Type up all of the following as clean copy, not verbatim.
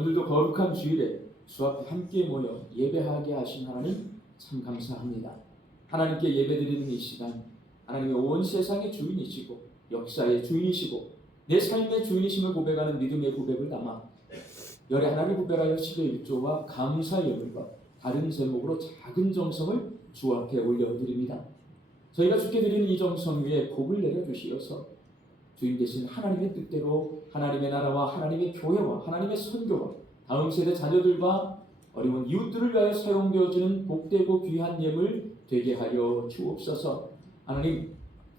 오늘도 거룩한 주일에 주 앞에 함께 모여 예배하게 하신 하나님 참 감사합니다. 하나님께 예배드리는 이 시간, 하나님의 온 세상의 주인이시고 역사의 주인이시고 내 삶의 주인이심을 고백하는 믿음의 고백을 담아 열의 하나를 구별하여 11조와 감사의 여물과 다른 제목으로 작은 정성을 주 앞에 올려드립니다. 저희가 주께 드리는 이 정성 위에 복을 내려주시어서 주인 되신 하나님의 뜻대로 하나님의 나라와 하나님의 교회와 하나님의 선교와 다음 세대 자녀들과 어려운 이웃들을 위하여 사용되어지는 복되고 귀한 예물 되게 하여 주옵소서. 하나님,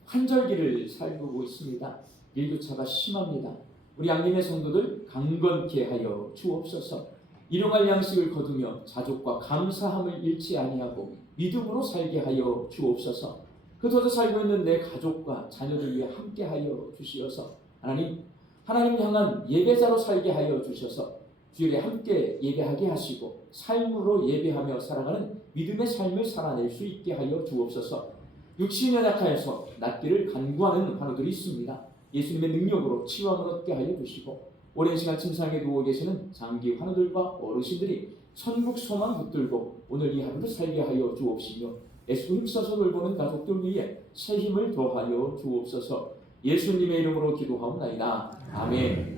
환절기를 살고 있습니다. 일교차가 심합니다. 우리 양림의 성도들 강건케 하여 주옵소서. 일용할 양식을 거두며 자족과 감사함을 잃지 아니하고 믿음으로 살게 하여 주옵소서. 그저도 살고 있는 내 가족과 자녀들 위해 함께 하여 주시어서 하나님 향한 예배자로 살게 하여 주셔서 주일에 함께 예배하게 하시고 삶으로 예배하며 살아가는 믿음의 삶을 살아낼 수 있게 하여 주옵소서. 육신이 연약하여서 낫기를 간구하는 환우들이 있습니다. 예수님의 능력으로 치유함을 얻게 하여 주시고 오랜 시간 침상에 누워 계시는 장기 환우들과 어르신들이 천국 소망 붙들고 오늘 이 하루를 살게 하여 주옵시며 애쓰고 힘써서 돌보는 가족들 위해 새 힘을 더하여 주옵소서. 예수님의 이름으로 기도하옵나이다. 아멘.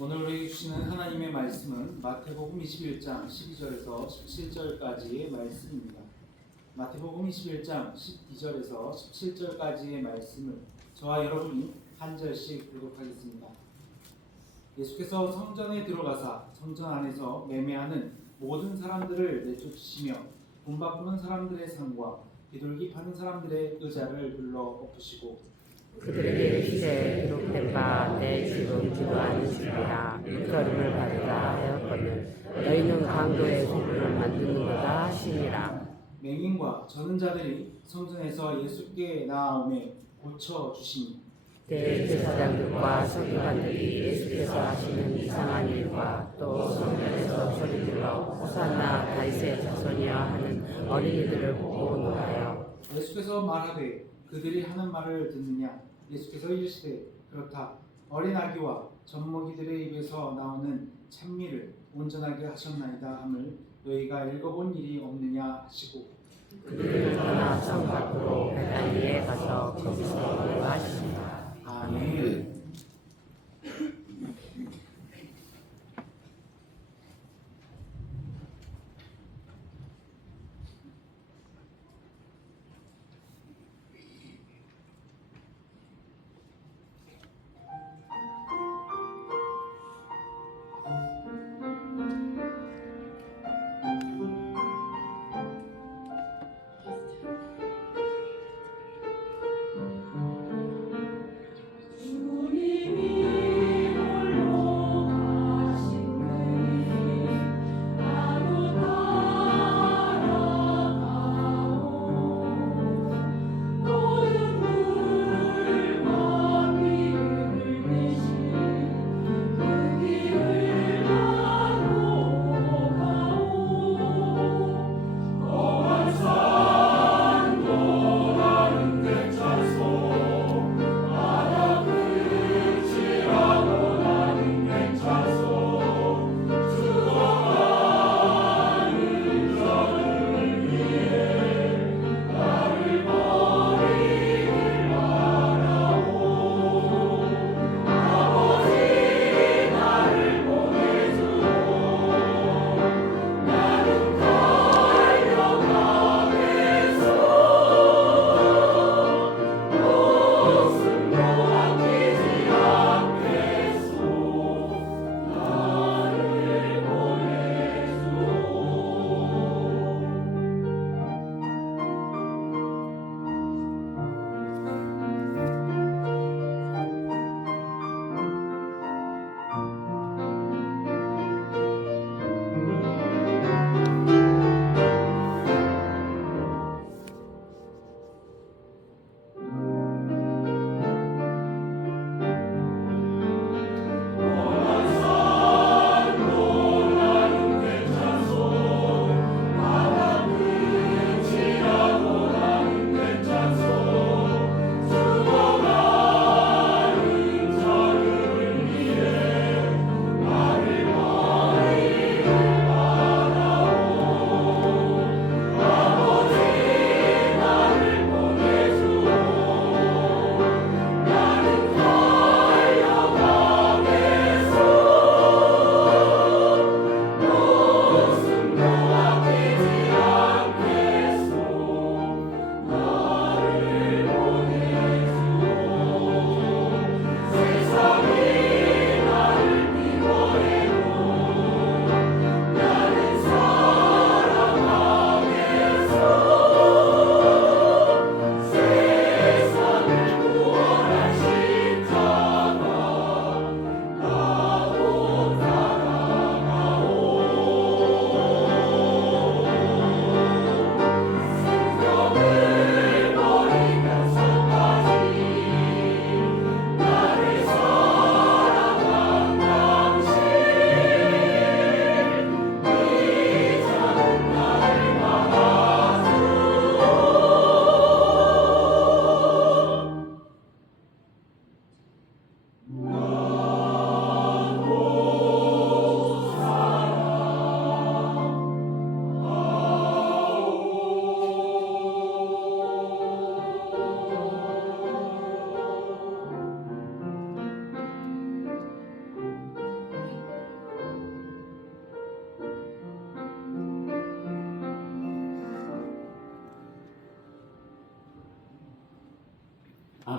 오늘 우리에게 주시는 하나님의 말씀은 마태복음 21장 12절에서 17절까지의 말씀입니다. 마태복음 21장 12절에서 17절까지의 말씀을 저와 여러분이 한 절씩 교독하겠습니다. 예수께서 성전에 들어가사 성전 안에서 매매하는 모든 사람들을 내쫓으시며 돈 바꾸는 사람들의 상과 비둘기 파는 사람들의 의자를 불러 엎으시고 그들에게 이르시되 기록된 바 내 집은 기도하는 집이라 일거림을 받으라 하였거늘 너희는 강도의 소굴을 만드는 거다 하시니라. 맹인과 저는 자들이 성전에서 예수께 나아오매 고쳐주시니 대제사장들과 서기관들이 예수께서 하시는 이상한 일과 또 성전에서 소리질러 호산나 다윗의 자손이여 하는 어린이들을 보고 놀라요. 예수께서 말하되 그들이 하는 말을 듣느냐. 예수께서 이르시되 그렇다. 어린 아기와 젖먹이들의 입에서 나오는 찬미를 온전하게 하셨나이다 함을 너희가 읽어본 일이 없느냐 하시고 그들을 떠나 성 밖으로 베다니에 가서 거기서 기도하시니라. 아멘.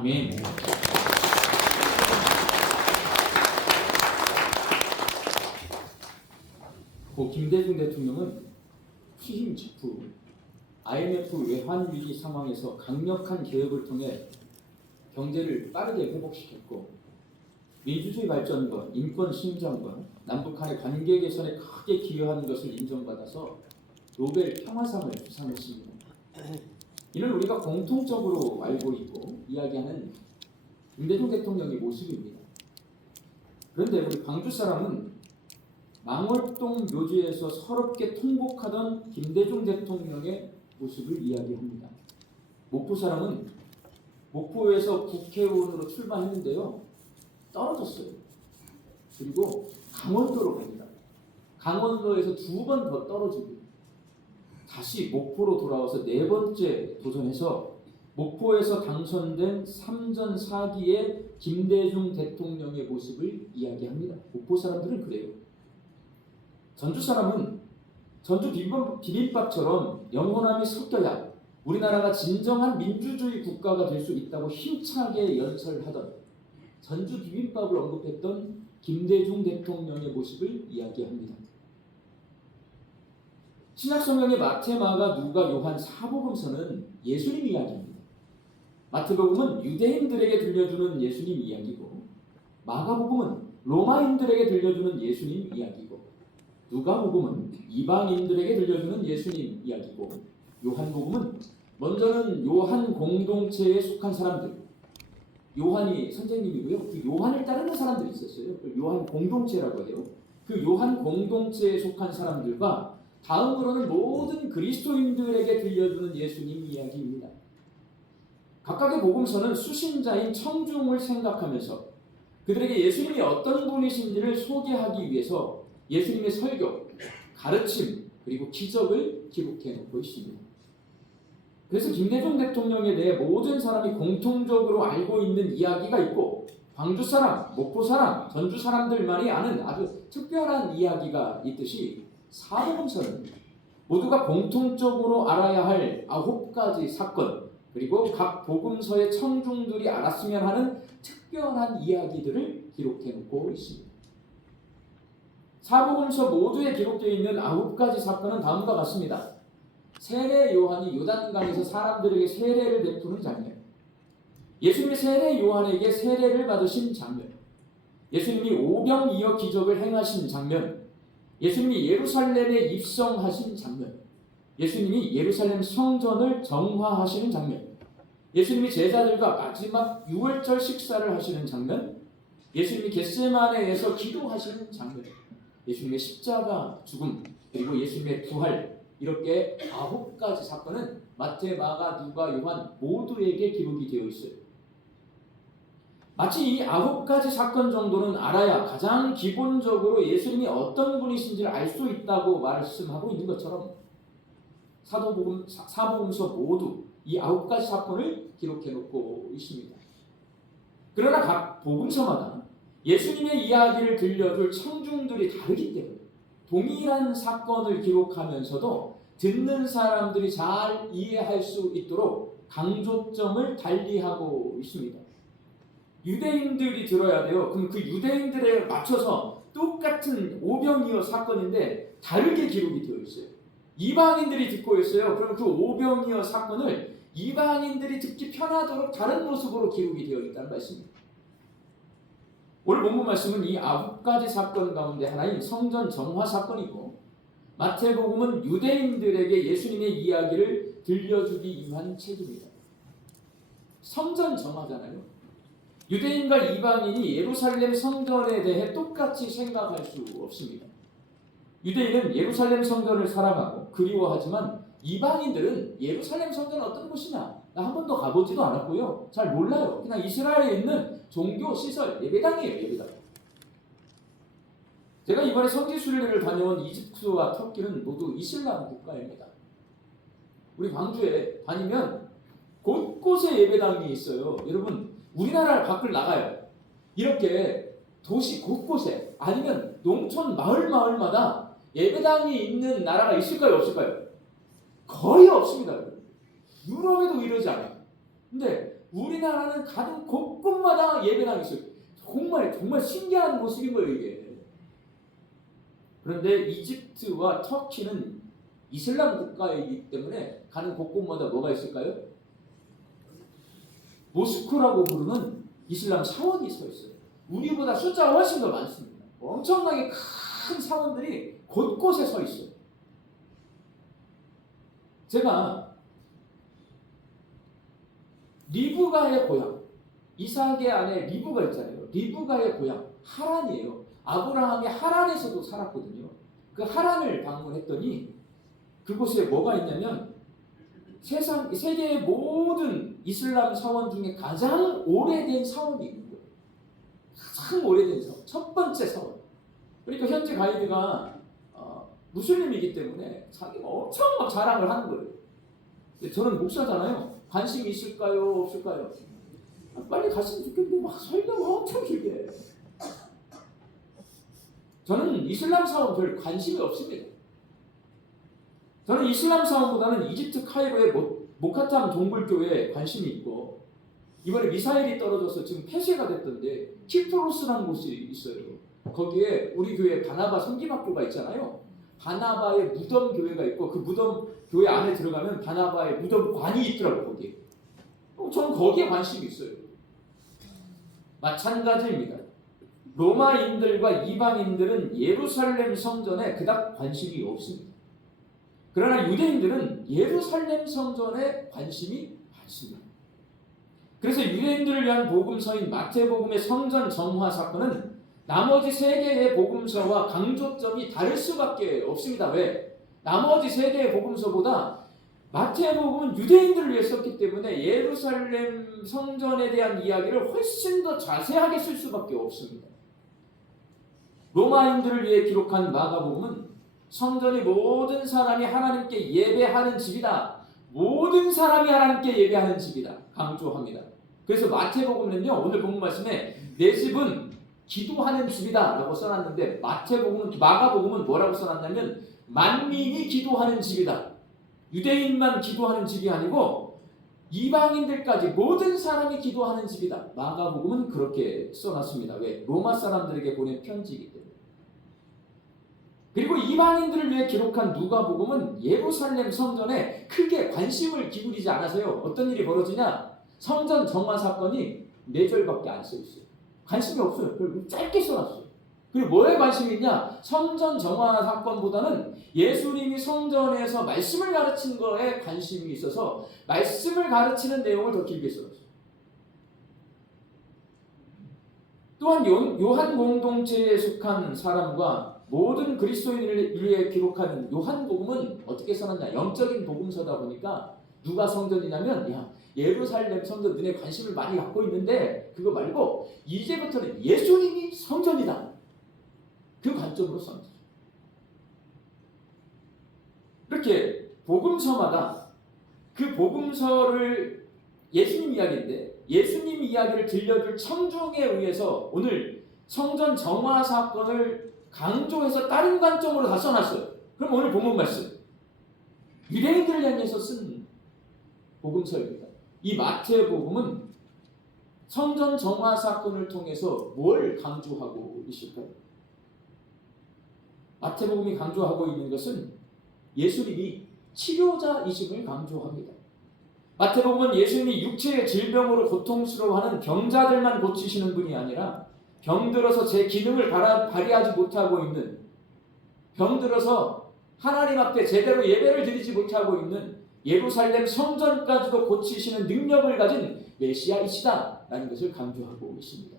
아멘. 고 김대중 대통령은 취임 직후 IMF 외환 위기 상황에서 강력한 개혁을 통해 경제를 빠르게 회복시켰고 민주주의 발전과 인권 신장과 남북한의 관계 개선에 크게 기여하는 것을 인정받아서 노벨 평화상을 수상했습니다. 이는 우리가 공통적으로 알고 있고 이야기하는 김대중 대통령의 모습입니다. 그런데 우리 광주 사람은 망월동 묘지에서 서럽게 통곡하던 김대중 대통령의 모습을 이야기합니다. 목포 사람은 목포에서 국회의원으로 출마했는데요, 떨어졌어요. 그리고 강원도로 갑니다. 강원도에서 2번 더 떨어지고 다시 목포로 돌아와서 4번째 도전해서 목포에서 당선된 3전 4기의 김대중 대통령의 모습을 이야기합니다. 목포 사람들은 그래요. 전주 사람은 전주 비빔밥처럼 영혼함이 섞여야 우리나라가 진정한 민주주의 국가가 될 수 있다고 힘차게 연설하던 전주 비빔밥을 언급했던 김대중 대통령의 모습을 이야기합니다. 신약성경의 마태, 마가, 누가, 요한, 사복음서는 예수님 이야기입니다. 마태복음은 유대인들에게 들려주는 예수님 이야기고, 마가복음은 로마인들에게 들려주는 예수님 이야기고, 누가복음은 이방인들에게 들려주는 예수님 이야기고, 요한복음은 먼저는 요한 공동체에 속한 사람들, 요한이 선생님이고요. 그 요한을 따르는 사람들이 있었어요. 요한 공동체라고 해요. 그 요한 공동체에 속한 사람들과 다음으로는 모든 그리스도인들에게 들려주는 예수님 이야기입니다. 각각의 복음서는 수신자인 청중을 생각하면서 그들에게 예수님이 어떤 분이신지를 소개하기 위해서 예수님의 설교, 가르침, 그리고 기적을 기록해 놓고 있습니다. 그래서 김대중 대통령에 대해 모든 사람이 공통적으로 알고 있는 이야기가 있고, 광주 사람, 목포 사람, 전주 사람들만이 아는 아주 특별한 이야기가 있듯이 사복음서는 모두가 공통적으로 알아야 할 9가지 사건, 그리고 각 복음서의 청중들이 알았으면 하는 특별한 이야기들을 기록해 놓고 있습니다. 사복음서 모두에 기록되어 있는 9가지 사건은 다음과 같습니다. 세례 요한이 요단강에서 사람들에게 세례를 베푸는 장면, 예수님이 세례 요한에게 세례를 받으신 장면, 예수님이 오병이어 기적을 행하신 장면, 예수님이 예루살렘에 입성하신 장면, 예수님이 예루살렘 성전을 정화하시는 장면, 예수님이 제자들과 마지막 유월절 식사를 하시는 장면, 예수님이 겟세마네에서 기도하시는 장면, 예수님의 십자가 죽음, 그리고 예수님의 부활, 이렇게 9가지 사건은 마태, 마가, 누가, 요한 모두에게 기록이 되어 있어요. 마치 이 9가지 사건 정도는 알아야 가장 기본적으로 예수님이 어떤 분이신지를 알 수 있다고 말씀하고 있는 것처럼 사복음서 모두 이 9가지 사건을 기록해 놓고 있습니다. 그러나 각 복음서마다 예수님의 이야기를 들려줄 청중들이 다르기 때문에 동일한 사건을 기록하면서도 듣는 사람들이 잘 이해할 수 있도록 강조점을 달리하고 있습니다. 유대인들이 들어야 돼요. 그럼 그 유대인들에 맞춰서 똑같은 오병이어 사건인데 다르게 기록이 되어 있어요. 이방인들이 듣고 있어요. 그럼 그 오병이어 사건을 이방인들이 듣기 편하도록 다른 모습으로 기록이 되어 있다는 말씀입니다. 오늘 본문 말씀은 이 9가지 사건 가운데 하나인 성전 정화 사건이고, 마태복음은 유대인들에게 예수님의 이야기를 들려주기 위한 책입니다. 성전 정화잖아요. 유대인과 이방인이 예루살렘 성전에 대해 똑같이 생각할 수 없습니다. 유대인은 예루살렘 성전을 사랑하고 그리워하지만 이방인들은 예루살렘 성전은 어떤 곳이냐? 나 한 번도 가보지도 않았고요. 잘 몰라요. 그냥 이스라엘에 있는 종교 시설, 예배당이에요. 예배당. 제가 이번에 성지순례를 다녀온 이집트와 터키는 모두 이슬람 국가입니다. 우리 광주에 다니면 곳곳에 예배당이 있어요. 여러분, 우리나라 밖을 나가요. 이렇게 도시 곳곳에 아니면 농촌 마을마다 예배당이 있는 나라가 있을까요? 없을까요? 거의 없습니다. 유럽에도 이러지 않아요. 근데 우리나라는 가는 곳곳마다 예배당이 있어요. 정말 신기한 모습인 거예요, 이게. 그런데 이집트와 터키는 이슬람 국가이기 때문에 가는 곳곳마다 뭐가 있을까요? 모스크라고 부르는 이슬람 사원이 서 있어요. 우리보다 숫자가 훨씬 더 많습니다. 엄청나게 큰 사원들이 곳곳에 서 있어요. 제가 리브가의 고향, 이삭의 아내 리브가 있잖아요. 리브가의 고향 하란이에요. 아브라함이 하란에서도 살았거든요. 그 하란을 방문했더니 그곳에 뭐가 있냐면 세계의 모든 이슬람 사원 중에 가장 오래된 사원이 있는 거예요. 가장 오래된 사원, 첫 번째 사원. 그러니까 현지 가이드가 무슬림이기 때문에 자기가 엄청 막 자랑을 하는 거예요. 근데 저는 목사잖아요. 관심이 있을까요? 없을까요? 빨리 갔으면 좋겠는데 막 설교가 엄청 길게 해요. 저는 이슬람 사원 별 관심이 없습니다. 저는 이슬람 사원보다는 이집트 카이로의 모카탐 동굴교회에 관심이 있고, 이번에 미사일이 떨어져서 지금 폐쇄가 됐던데 키프로스라는 곳이 있어요. 거기에 우리 교회 바나바 성김학교가 있잖아요. 바나바의 무덤 교회가 있고, 그 무덤 교회 안에 들어가면 바나바의 무덤관이 있더라고요. 거기에. 저는 거기에 관심이 있어요. 마찬가지입니다. 로마인들과 이방인들은 예루살렘 성전에 그닥 관심이 없습니다. 그러나 유대인들은 예루살렘 성전에 관심이 많습니다. 그래서 유대인들을 위한 복음서인 마태복음의 성전 정화 사건은 나머지 세 개의 복음서와 강조점이 다를 수밖에 없습니다. 왜? 나머지 세 개의 복음서보다 마태복음은 유대인들을 위해 썼기 때문에 예루살렘 성전에 대한 이야기를 훨씬 더 자세하게 쓸 수밖에 없습니다. 로마인들을 위해 기록한 마가복음은 성전이 모든 사람이 하나님께 예배하는 집이다. 모든 사람이 하나님께 예배하는 집이다. 강조합니다. 그래서 마태복음은요, 오늘 본문 말씀에 내 집은 기도하는 집이다 라고 써놨는데, 마가복음은 뭐라고 써놨냐면 만민이 기도하는 집이다. 유대인만 기도하는 집이 아니고 이방인들까지 모든 사람이 기도하는 집이다. 마가복음은 그렇게 써놨습니다. 왜? 로마 사람들에게 보낸 편지이기 때문에. 그리고 이방인들을 위해 기록한 누가복음은 예루살렘 성전에 크게 관심을 기울이지 않아서요. 어떤 일이 벌어지냐? 성전 정화 사건이 4절밖에 안 써있어요. 관심이 없어요. 그리고 짧게 써놨어요. 그리고 뭐에 관심이 있냐? 성전 정화 사건보다는 예수님이 성전에서 말씀을 가르친 거에 관심이 있어서 말씀을 가르치는 내용을 더 길게 써놨어요. 또한 요한 공동체에 속한 사람과 모든 그리스도인을 위해 기록하는 요한복음은 어떻게 써놨냐? 영적인 복음서다 보니까 누가 성전이냐면, 야, 예루살렘 성전 너네 관심을 많이 갖고 있는데 그거 말고 이제부터는 예수님이 성전이다. 그 관점으로 써놨어요. 이렇게 복음서마다 그 복음서를 예수님 이야기인데 예수님 이야기를 들려줄 청중에 의해서 오늘 성전 정화 사건을 강조해서 다른 관점으로 다 써놨어요. 그럼 오늘 본문 말씀 유대인들을 향해서 쓴 복음서입니다. 이 마태복음은 성전 정화 사건을 통해서 뭘 강조하고 있을까요? 마태복음이 강조하고 있는 것은 예수님이 치료자이심을 강조합니다. 마태복음은 예수님이 육체의 질병으로 고통스러워하는 병자들만 고치시는 분이 아니라 병들어서 제 기능을 발휘하지 못하고 있는, 병들어서 하나님 앞에 제대로 예배를 드리지 못하고 있는 예루살렘 성전까지도 고치시는 능력을 가진 메시아이시다 라는 것을 강조하고 있습니다.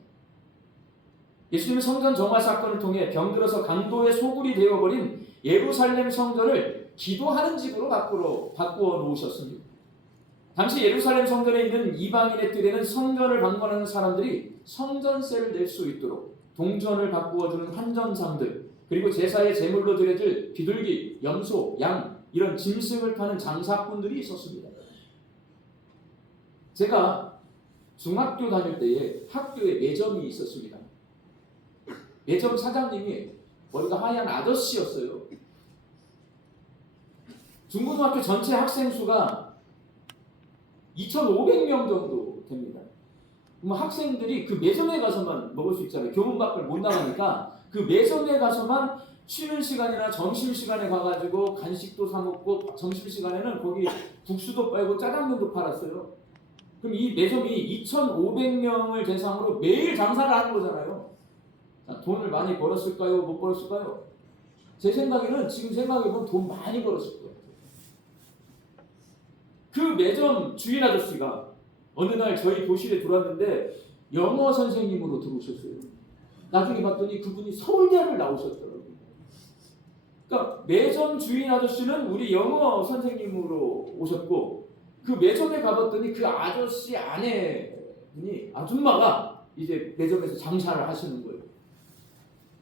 예수님은 성전 정화 사건을 통해 병들어서 강도의 소굴이 되어버린 예루살렘 성전을 기도하는 집으로 바꾸어 놓으셨습니다. 당시 예루살렘 성전에 있는 이방인의 뜰에는 성전을 방문하는 사람들이 성전세를 낼 수 있도록 동전을 바꾸어주는 환전상들, 그리고 제사의 제물로 드려질 비둘기, 염소, 양 이런 짐승을 파는 장사꾼들이 있었습니다. 제가 중학교 다닐 때에 학교에 매점이 있었습니다. 매점 사장님이 머리가 하얀 아저씨였어요. 중고등학교 전체 학생 수가 2,500명 정도 됩니다. 그럼 학생들이 그 매점에 가서만 먹을 수 있잖아요. 교문 밖을 못 나가니까 그 매점에 가서만 쉬는 시간이나 점심 시간에 가가지고 간식도 사 먹고 점심 시간에는 거기 국수도 팔고 짜장면도 팔았어요. 그럼 이 매점이 2,500명을 대상으로 매일 장사를 하는 거잖아요. 자, 돈을 많이 벌었을까요? 못 벌었을까요? 제 생각에는 지금 생각해보면 돈 많이 벌었을 거예요. 그 매점 주인 아저씨가 어느 날 저희 교실에 들어왔는데 영어 선생님으로 들어오셨어요. 나중에 봤더니 그분이 서울대를 나오셨더라고요. 그러니까 매점 주인 아저씨는 우리 영어 선생님으로 오셨고 그 매점에 가봤더니 그 아저씨 아내분이 아줌마가 이제 매점에서 장사를 하시는 거예요.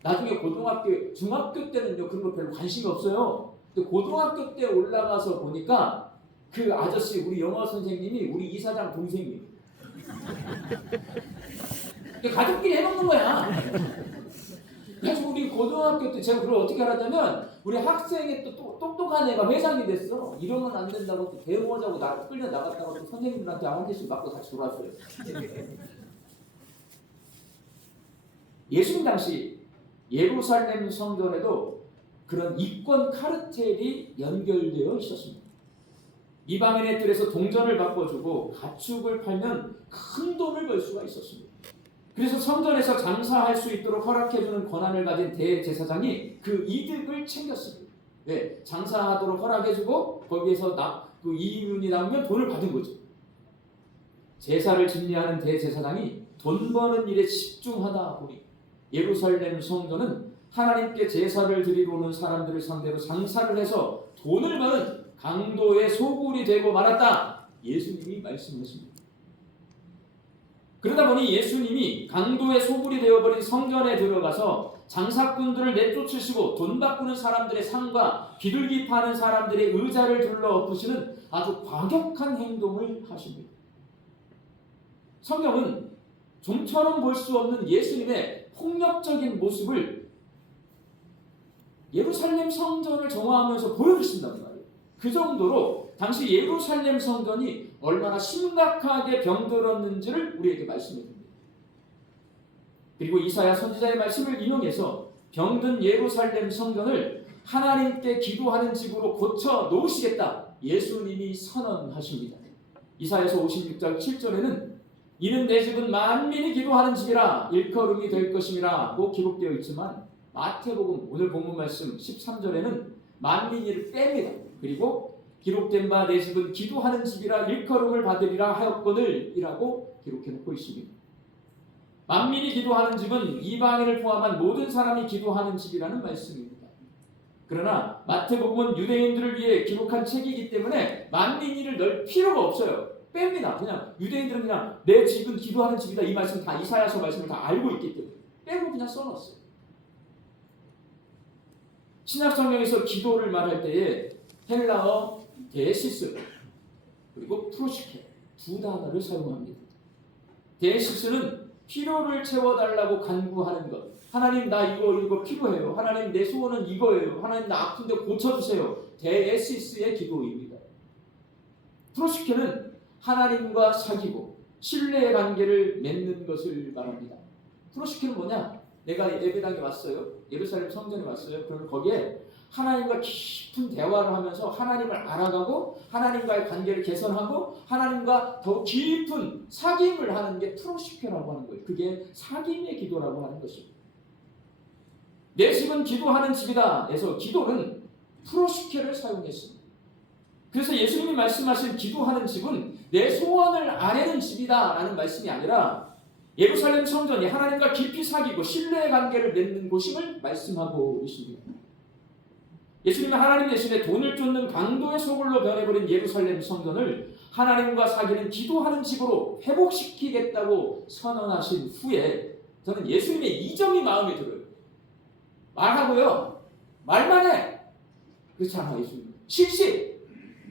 나중에 고등학교, 중학교 때는요 그런 거 별로 관심이 없어요. 근데 고등학교 때 올라가서 보니까 그 아저씨 우리 영어 선생님이 우리 이사장 동생이에요. 가족끼리 해먹는 거야. 그래서 우리 고등학교 때 제가 그걸 어떻게 알았냐면 우리 학생의 또 똑똑한 애가 회장이 됐어. 이러면 안 된다고 또 대모하자고 끌려 나갔다가 또 선생님들한테 한 대씩 맞고 다시 돌아왔어요. 예수님 당시 예루살렘 성전에도 그런 이권 카르텔이 연결되어 있었습니다. 이방인의 뜰에서 동전을 바꿔주고 가축을 팔면 큰 돈을 벌 수가 있었습니다. 그래서 성전에서 장사할 수 있도록 허락해주는 권한을 가진 대제사장이 그 이득을 챙겼습니다. 네, 장사하도록 허락해주고 거기에서 그 이윤이 나오면 돈을 받은 거죠. 제사를 진리하는 대제사장이 돈 버는 일에 집중하다 보니 예루살렘 성전은 하나님께 제사를 드리러 오는 사람들을 상대로 장사를 해서 돈을 버는 강도의 소굴이 되고 말았다. 예수님이 말씀하십니다. 그러다 보니 예수님이 강도의 소굴이 되어버린 성전에 들어가서 장사꾼들을 내쫓으시고 돈 바꾸는 사람들의 상과 비둘기 파는 사람들의 의자를 둘러 엎으시는 아주 과격한 행동을 하십니다. 성경은 좀처럼 볼 수 없는 예수님의 폭력적인 모습을 예루살렘 성전을 정화하면서 보여주신단 말이에요. 그 정도로 당시 예루살렘 성전이 얼마나 심각하게 병들었는지를 우리에게 말씀해 줍니다. 그리고 이사야 선지자의 말씀을 인용해서 병든 예루살렘 성전을 하나님께 기도하는 집으로 고쳐 놓으시겠다. 예수님이 선언하십니다. 이사야서 56장 7절에는 이는 내 집은 만민이 기도하는 집이라 일컬음이 될 것임이라고 기록되어 있지만 마태복음 오늘 본문 말씀 13절에는 만민이를 뺍니다. 그리고 기록된 바 내 집은 기도하는 집이라 일컬음을 받으리라 하였거늘 이라고 기록해놓고 있습니다. 만민이 기도하는 집은 이방인을 포함한 모든 사람이 기도하는 집이라는 말씀입니다. 그러나 마태복음은 유대인들을 위해 기록한 책이기 때문에 만민이를 넣을 필요가 없어요. 뺍니다. 그냥 유대인들은 그냥 내 집은 기도하는 집이다 이 말씀 다 이사야서 말씀을 다 알고 있기 때문에 빼고 그냥 써놨어요. 신약성경에서 기도를 말할 때에 헬라어 데시스 그리고 프로시케 두 단어를 사용합니다. 데시스는 필요를 채워달라고 간구하는 것. 하나님 나 이거 필요해요. 하나님 내 소원은 이거예요. 하나님 나 아픈데 고쳐주세요. 데시스의 기도입니다. 프로시케는 하나님과 사귀고 신뢰의 관계를 맺는 것을 말합니다. 프로시케는 뭐냐? 내가 예배당에 왔어요. 예루살렘 성전에 왔어요. 그러면 거기에 하나님과 깊은 대화를 하면서 하나님을 알아가고 하나님과의 관계를 개선하고 하나님과 더 깊은 사귐을 하는 게 프로시케라고 하는 거예요. 그게 사귐의 기도라고 하는 것입니다. 내 집은 기도하는 집이다 해서 기도는 프로시케를 사용했습니다. 그래서 예수님이 말씀하신 기도하는 집은 내 소원을 아뢰는 집이다 라는 말씀이 아니라 예루살렘 성전이 하나님과 깊이 사귀고 신뢰의 관계를 맺는 곳임을 말씀하고 있습니다. 예수님은 하나님 대신에 돈을 쫓는 강도의 소굴로 변해버린 예루살렘 성전을 하나님과 사귀는 기도하는 집으로 회복시키겠다고 선언하신 후에 저는 예수님의 이 점이 마음에 들어요. 말하고요. 말만 해. 그렇지 않아요. 예수님. 실시.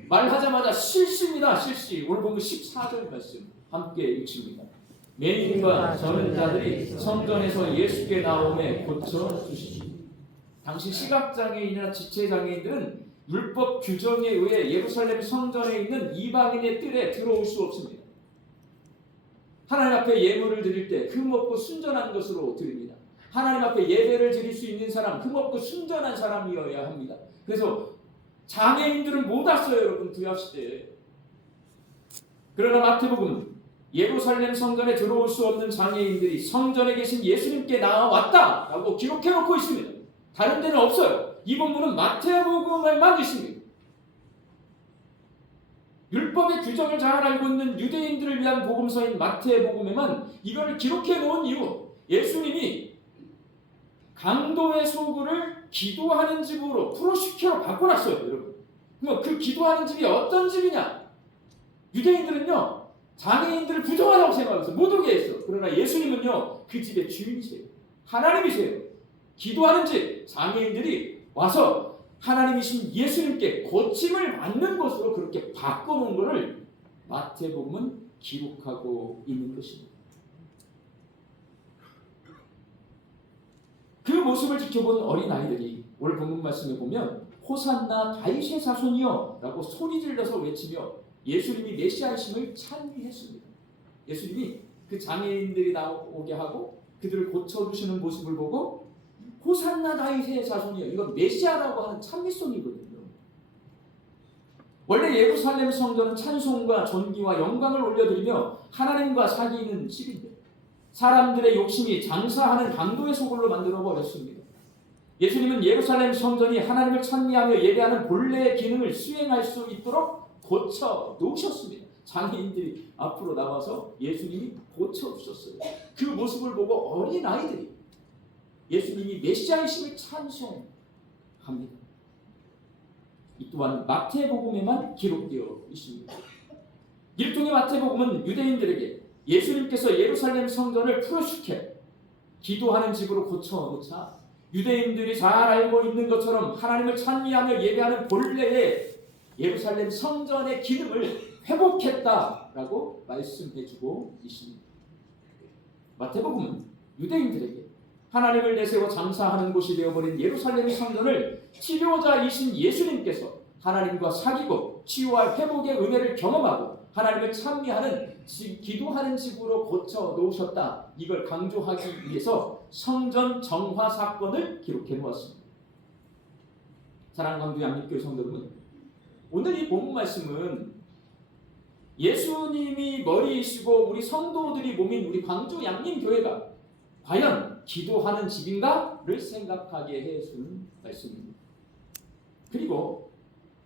말하자마자 실시입니다. 실시. 오늘 보면 14절 말씀 함께 읽습니다. 맹인과 젊은 자들이 성전에서 예수께 나오매 고쳐주시니 당시 시각장애인이나 지체장애인들은 율법 규정에 의해 예루살렘 성전에 있는 이방인의 뜰에 들어올 수 없습니다. 하나님 앞에 예물을 드릴 때 흠없고 순전한 것으로 드립니다. 하나님 앞에 예배를 드릴 수 있는 사람, 흠없고 순전한 사람이어야 합니다. 그래서 장애인들은 못 왔어요, 여러분, 구약 시대에. 그러나 마태복음 예루살렘 성전에 들어올 수 없는 장애인들이 성전에 계신 예수님께 나와왔다라고 기록해놓고 있습니다. 다른 데는 없어요. 이 본문은 마태복음에만 있습니다. 율법의 규정을 잘 알고 있는 유대인들을 위한 복음서인 마태복음에만 이걸 기록해 놓은 이유, 예수님이 강도의 소굴을 기도하는 집으로 프로시큐로 바꿔놨어요, 여러분. 그럼 그 기도하는 집이 어떤 집이냐? 유대인들은요, 장애인들을 부정하다고 생각했어요. 못 오게 했어. 그러나 예수님은요, 그 집의 주인이세요. 하나님이세요. 기도하는 집, 장애인들이 와서 하나님이신 예수님께 고침을 받는 것으로 그렇게 바꿔놓은 것을 마태복음은 기록하고 있는 것입니다. 그 모습을 지켜본 어린아이들이 오늘 본문 말씀에 보면 호산나 다윗의 자손이여 라고 소리질러서 외치며 예수님이 메시아이심을 찬미했습니다. 예수님이 그 장애인들이 나오게 하고 그들을 고쳐주시는 모습을 보고 호산나 다윗의 자손이여, 이건 메시아라고 하는 찬미송이거든요. 원래 예루살렘 성전은 찬송과 존귀와 영광을 올려드리며 하나님과 사귀는 집인데 사람들의 욕심이 장사하는 강도의 소굴로 만들어버렸습니다. 예수님은 예루살렘 성전이 하나님을 찬미하며 예배하는 본래의 기능을 수행할 수 있도록 고쳐 놓으셨습니다. 장애인들이 앞으로 나와서 예수님이 고쳐주셨어요. 그 모습을 보고 어린아이들이 예수님이 메시아이심을 찬송합니다. 이 또한 마태복음에만 기록되어 있습니다. 일종의 마태복음은 유대인들에게 예수님께서 예루살렘 성전을 프로시케 기도하는 집으로 고쳐놓자 유대인들이 잘 알고 있는 것처럼 하나님을 찬미하며 예배하는 본래의 예루살렘 성전의 기능을 회복했다라고 말씀해주고 있습니다. 마태복음은 유대인들에게 하나님을 내세워 장사하는 곳이 되어버린 예루살렘 성전을 치료자이신 예수님께서 하나님과 사귀고 치유와 회복의 은혜를 경험하고 하나님을 찬미하는 기도하는 집으로 고쳐 놓으셨다. 이걸 강조하기 위해서 성전 정화 사건을 기록해 놓았습니다. 사랑하는 광주 양립교회 성도 여러분, 오늘 이 본문 말씀은 예수님이 머리이시고 우리 성도들이 몸인 우리 광주 양림교회가 과연 기도하는 집인가를 생각하게 해주는 말씀입니다. 그리고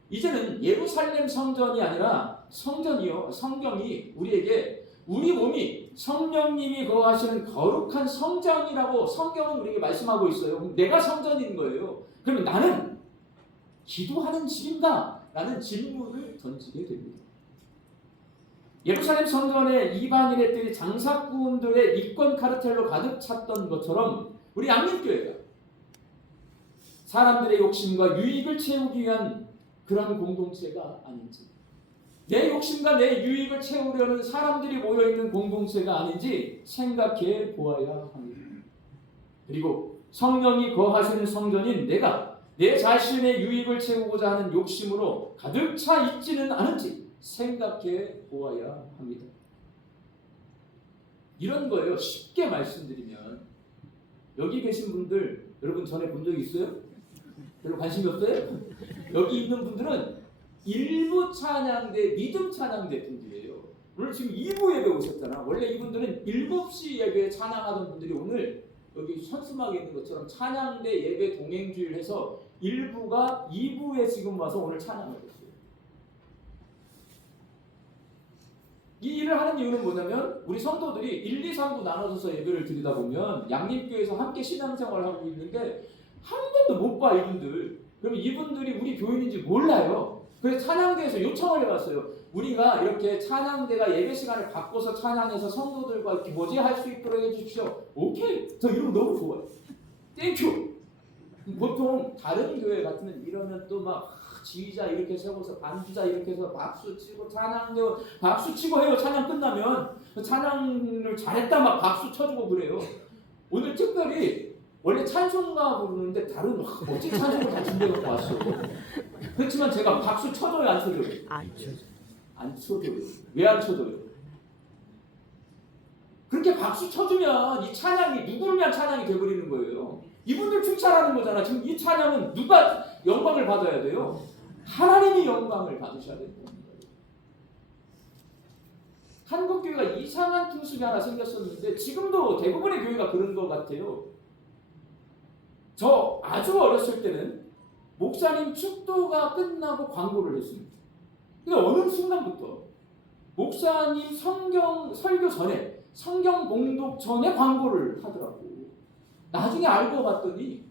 이제는 예루살렘 성전이 아니라 성경이 우리에게 우리 몸이 성령님이 거하시는 거룩한 성전이라고 성경은 우리에게 말씀하고 있어요. 내가 성전인 거예요. 그러면 나는 기도하는 집인가? 라는 질문을 던지게 됩니다. 예루살렘 성전에 이방인의 뜰이 장사꾼들의 이권 카르텔로 가득 찼던 것처럼 우리 양림교회가 사람들의 욕심과 유익을 채우기 위한 그런 공동체가 아닌지, 내 욕심과 내 유익을 채우려는 사람들이 모여있는 공동체가 아닌지 생각해 보아야 합니다. 그리고 성령이 거하시는 성전인 내가 내 자신의 유익을 채우고자 하는 욕심으로 가득 차 있지는 않은지 생각해 보아야 합니다. 이런 거예요. 쉽게 말씀드리면 여기 계신 분들 여러분 전에 본 적 있어요? 별로 관심이 없어요? 여기 있는 분들은 일부 찬양대, 믿음 찬양대 분들이에요. 오늘 지금 2부 예배 오셨잖아. 원래 이분들은 7시 예배에 찬양하던 분들이 오늘 여기 선수막에 있는 것처럼 찬양대 예배 동행주의를 해서 1부가 2부에 지금 와서 오늘 찬양을 했어요. 이 일을 하는 이유는 뭐냐면 우리 성도들이 1, 2, 3부 나눠져서 예배를 드리다 보면 양림교회에서 함께 신앙생활을 하고 있는데 한 번도 못 봐 이분들. 그러면 이분들이 우리 교인인지 몰라요. 그래서 찬양대에서 요청을 해봤어요. 우리가 이렇게 찬양대가 예배 시간을 바꿔서 찬양해서 성도들과 이렇게 모지할 수 있도록 해주십시오. 오케이, 저 이런 거 너무 좋아요. 땡큐. 보통 다른 교회 같으면 이러면 또 막 지휘자 이렇게 세워서 반주자 이렇게 해서 박수 치고 찬양대 박수 치고 해요. 찬양 끝나면 찬양을 잘했다 막 박수 쳐주고 그래요. 오늘 특별히 원래 찬송가 부르는데 다른 멋진 찬송을 다 준비해서 왔어요. 그렇지만 제가 박수 쳐줘요, 안 쳐줘요? 안 쳐줘요. 왜 안 쳐줘요? 그렇게 박수 쳐주면 이 찬양이 누구를 위한 찬양이 되어버리는 거예요. 이분들 칭찬하는 거잖아. 지금 이 찬양은 누가 영광을 받아야 돼요? 하나님이 영광을 받으셔야 되는 겁니다. 한국 교회가 이상한 풍습이 하나 생겼었는데 지금도 대부분의 교회가 그런 것 같아요. 저 아주 어렸을 때는 목사님 축도가 끝나고 광고를 했습니다. 근데 어느 순간부터 목사님 성경 설교 전에 성경 봉독 전에 광고를 하더라고. 나중에 알고 봤더니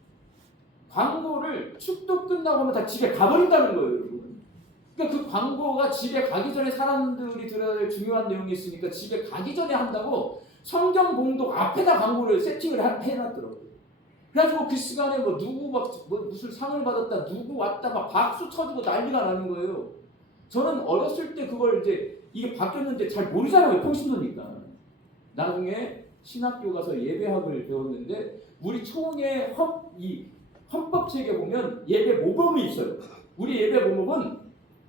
광고를 축도 끝나고 하면 다 집에 가버린다는 거예요, 여러분. 그러니까 그 광고가 집에 가기 전에 사람들이 들어야 될 중요한 내용이 있으니까 집에 가기 전에 한다고 성경 봉독 앞에다 광고를 세팅을 해놨더라고요. 그래가지고 그 시간에 뭐 누구 뭐 무슨 상을 받았다, 누구 왔다 막 박수 쳐주고 난리가 나는 거예요. 저는 어렸을 때 그걸 이제 이게 바뀌었는데 잘 모르잖아요, 평신도니까. 나중에 신학교 가서 예배학을 배웠는데 우리 총회 헌법책에 보면 예배 모범이 있어요. 우리 예배 모범은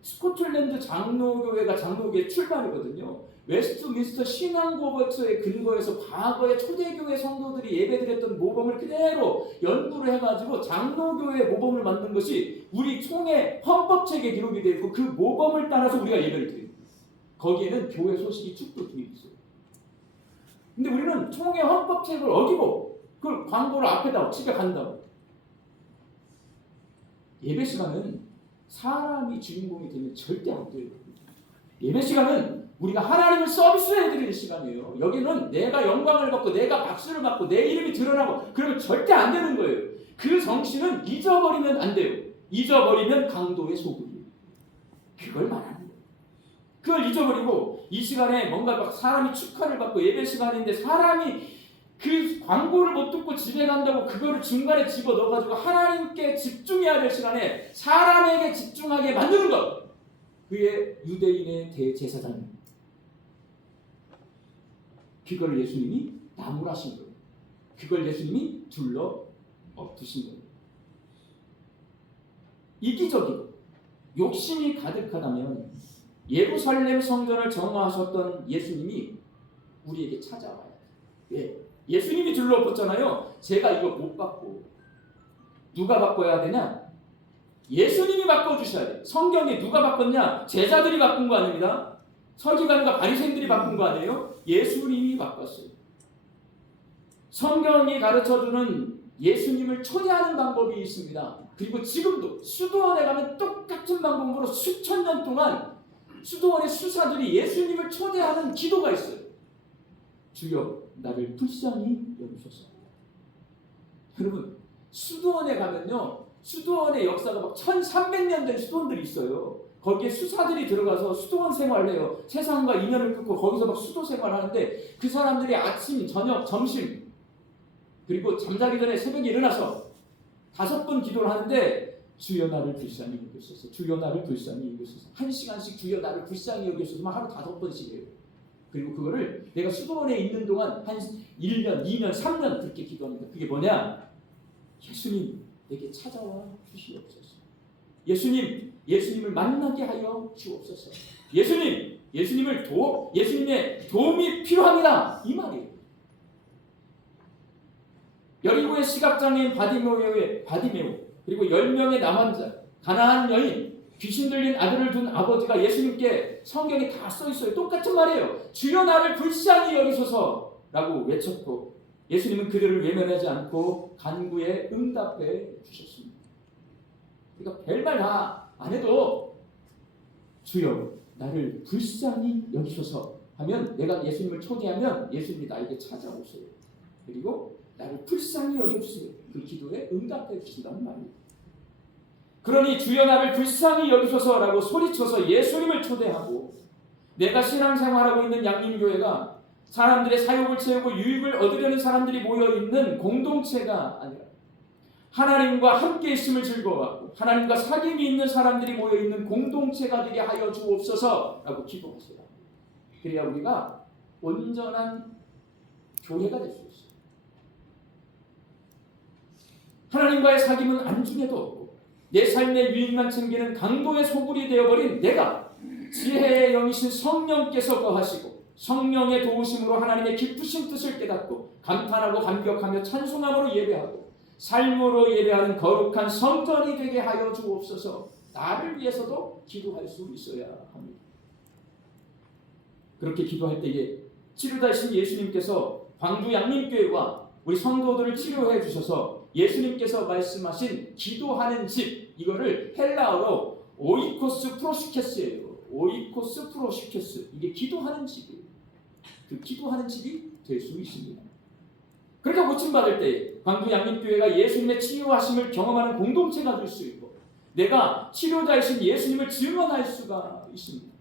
스코틀랜드 장로교회가 장로교회 출발이거든요. 웨스트민스터 신앙고버트에 근거해서 과거의 초대교회 성도들이 예배드렸던 모범을 그대로 연구를 해가지고 장로교회 모범을 만든 것이 우리 총회 헌법책에 기록이 되어 있고 그 모범을 따라서 우리가 예배를 드립니다. 거기에는 교회 소식이 쭉쭉 기록이 있어요. 근데 우리는 총회 헌법책을 어기고 그 광고를 앞에다 집에 간다고. 예배 시간은 사람이 주인공이 되면 절대 안 돼요. 예배 시간은 우리가 하나님을 서비스해드리는 시간이에요. 여기는 내가 영광을 받고 내가 박수를 받고 내 이름이 드러나고 그러면 절대 안 되는 거예요. 그 정신은 잊어버리면 안 돼요. 잊어버리면 강도의 소굴이에요. 그걸 말하는 거예요. 그걸 잊어버리고 이 시간에 뭔가 막 사람이 축하를 받고 예배 시간인데 사람이 그 광고를 못 듣고 집에 간다고 그거를 중간에 집어 넣어가지고 하나님께 집중해야 될 시간에 사람에게 집중하게 만드는 것. 그게 유대인의 대제사장입니다. 그걸 예수님이 나무라신 거예요. 그걸 예수님이 둘러 엎으신 거예요. 이기적이고 욕심이 가득하다면 예루살렘 성전을 정화하셨던 예수님이 우리에게 찾아와야 돼요. 왜? 예수님이 둘러엎었잖아요. 제가 이거 못 바꿔. 누가 바꿔야 되냐? 예수님이 바꿔주셔야 돼요. 성경에 누가 바꿨냐? 제자들이 바꾼 거 아닙니다. 서기관과 바리새인들이 바꾼 거 아니에요? 예수님이 바꿨어요. 성경이 가르쳐주는 예수님을 초대하는 방법이 있습니다. 그리고 지금도 수도원에 가면 똑같은 방법으로 수천 년 동안 수도원의 수사들이 예수님을 초대하는 기도가 있어요. 주여 나를 불쌍히 여기소서. 여러분 수도원에 가면요, 수도원의 역사가 막 1300년 된 수도원들이 있어요. 거기에 수사들이 들어가서 수도원 생활을 해요. 세상과 인연을 끊고 거기서 막 수도 생활하는데 그 사람들이 아침, 저녁, 점심 그리고 잠자기 전에 새벽에 일어나서 5번 기도를 하는데 주여 나를 불쌍히 여기소서, 주여 나를 불쌍히 여기소서, 1시간씩 주여 나를 불쌍히 여기소서만 하루 5번씩 해요. 그리고 그거를 내가 수도원에 있는 동안 한 1년, 2년, 3년 그렇게 기도합니다. 그게 뭐냐? 예수님 내게 찾아와 주시옵소서. 예수님을 만나게 하여 주옵소서. 예수님의 도움이 필요합니다. 이 말이에요. 여리고의 시각장애인 바디메오 그리고 10명의 남환자, 가나안 여인, 귀신 들린 아들을 둔 아버지가 예수님께 성경에 다 써 있어요. 똑같은 말이에요. 주여 나를 불쌍히 여기소서라고 외쳤고 예수님은 그들을 외면하지 않고 간구에 응답해 주셨습니다. 그러니까 별말 다 안 해도 주여 나를 불쌍히 여기소서 하면 내가 예수님을 초대하면 예수님이 나에게 찾아오세요. 그리고 나를 불쌍히 여겨주세요. 그 기도에 응답해 주신다는 말입니다. 그러니 주여 나를 불쌍히 여기소서라고 소리쳐서 예수님을 초대하고 내가 신앙생활하고 있는 양림교회가 사람들의 사욕을 채우고 유익을 얻으려는 사람들이 모여있는 공동체가 아니라 하나님과 함께 있음을 즐거워하고 하나님과 사귐이 있는 사람들이 모여있는 공동체가 되게 하여 주옵소서라고 기도하세요. 그래야 우리가 온전한 교회가 될 수 있어요. 하나님과의 사귐은 안중에도 없고 내 삶의 유익만 챙기는 강도의 소굴이 되어버린 내가 지혜의 영이신 성령께서 거하시고 성령의 도우심으로 하나님의 기쁘신 뜻을 깨닫고 감탄하고 감격하며 찬송함으로 예배하고 삶으로 예배하는 거룩한 성전이 되게 하여 주옵소서. 나를 위해서도 기도할 수 있어야 합니다. 그렇게 기도할 때에 치료자이신 예수님께서 광주 양림교회와 우리 성도들을 치료해 주셔서 예수님께서 말씀하신 기도하는 집, 이거를 헬라어로 오이코스 프로시케스예요. 오이코스 프로시케스. 이게 기도하는 집이에요. 그 기도하는 집이 될 수 있습니다. 그러니까 고침받을 때 광주 양림교회가 예수님의 치유하심을 경험하는 공동체가 될 수 있고 내가 치료자이신 예수님을 증언할 수가 있습니다.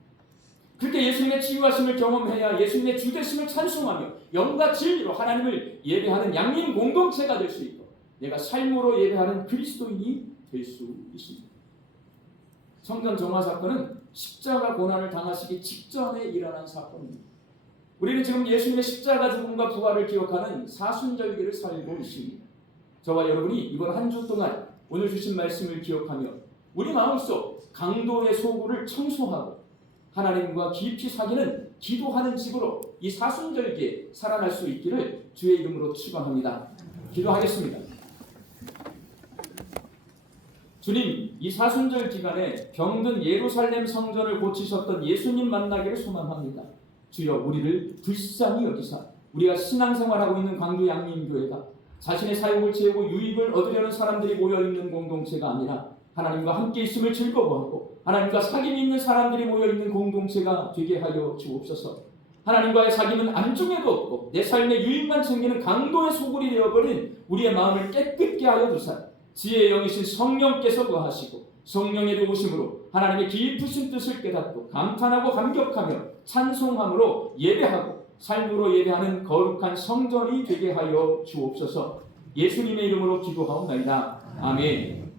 그렇게 예수님의 치유하심을 경험해야 예수님의 주되심을 찬송하며 영과 진리로 하나님을 예배하는 양림 공동체가 될 수 있고 내가 삶으로 예배하는 그리스도인이 될 수 있습니다. 성전 정화 사건은 십자가 고난을 당하시기 직전에 일어난 사건입니다. 우리는 지금 예수님의 십자가 죽음과 부활을 기억하는 사순절기를 살고 있습니다. 저와 여러분이 이번 한 주 동안 오늘 주신 말씀을 기억하며 우리 마음속 강도의 소굴을 청소하고 하나님과 깊이 사귀는 기도하는 집으로 이 사순절기에 살아날 수 있기를 주의 이름으로 축원합니다. 기도하겠습니다. 주님, 이 사순절 기간에 병든 예루살렘 성전을 고치셨던 예수님 만나기를 소망합니다. 주여, 우리를 불쌍히 여기사 우리가 신앙생활하고 있는 광주 양림교회가 자신의 사역을 채우고 유익을 얻으려는 사람들이 모여있는 공동체가 아니라 하나님과 함께 있음을 즐거워하고 하나님과 사귐이 있는 사람들이 모여있는 공동체가 되게 하여 주옵소서. 하나님과의 사귐은 안중에도 없고 내 삶의 유익만 챙기는 강도의 소굴이 되어버린 우리의 마음을 깨끗게 하여 주사 지혜의 영이신 성령께서 거하시고 성령의 도우심으로 하나님의 깊으신 뜻을 깨닫고 감탄하고 감격하며 찬송함으로 예배하고 삶으로 예배하는 거룩한 성전이 되게 하여 주옵소서. 예수님의 이름으로 기도하옵나이다. 아멘.